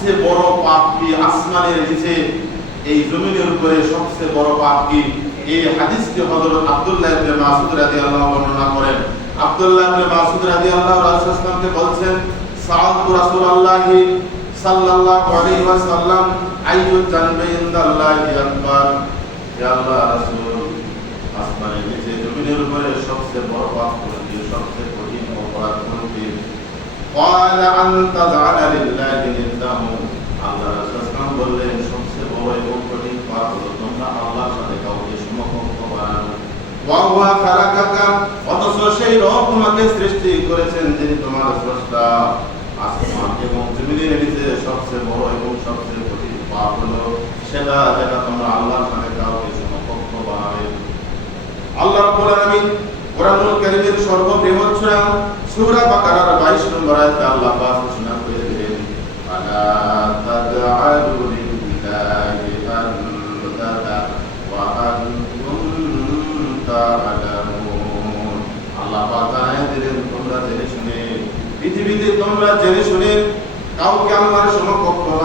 সবচেয়ে বড় পাপ কি আসমানের নিচে এই জমিনের উপরে সবচেয়ে বড় পাপ কি এই হাদিসটি হযরত আব্দুল্লাহ ইবনে মাসউদ রাদিয়াল্লাহু আনহু বর্ণনা করেন আব্দুল্লাহ ইবনে মাসউদ রাদিয়াল্লাহু রাসূলকে বলছেন সাআদু রাসূলুল্লাহ সাল্লাল্লাহু আলাইহি ওয়াসাল্লাম আইয়ু জানবে ইনদাল্লাহি আকবার ইয়া আল্লাহ রাসূল আসমানের নিচে জমিনের উপরে সবচেয়ে বড় পাপ কোনটি সবচেয়ে কঠিন অপরাধ কোনটি قال أن تجعل لله কঠিন পাপ তোমরা আল্লাহর সাথে কাউকে সমকক্ষ বানানো ওয়াহুয়া খালাকাকা, অথচ সেই রব তোমাকে সৃষ্টি করেছেন যিনি তোমার স্রষ্টা, আসমান এবং জমিনের নিচে সবচেয়ে বড় এবং সবচেয়ে কঠিন পাপ হলো সেটা যেটা তোমরা আল্লাহর সাথে কাউকে সমকক্ষ বানাবে। আল্লাহ রাব্বুল আলামিন কোরআনুল কারীমের সর্ববৃহৎ সূরা সূরা বাকারার 22 নম্বর আয়াতে আল্লাহ পাক ঘোষণা করে দিলেন, আলা জেনে শুনে। তোমরা জেনে শুনে কাউকে আমার সমকক্ষ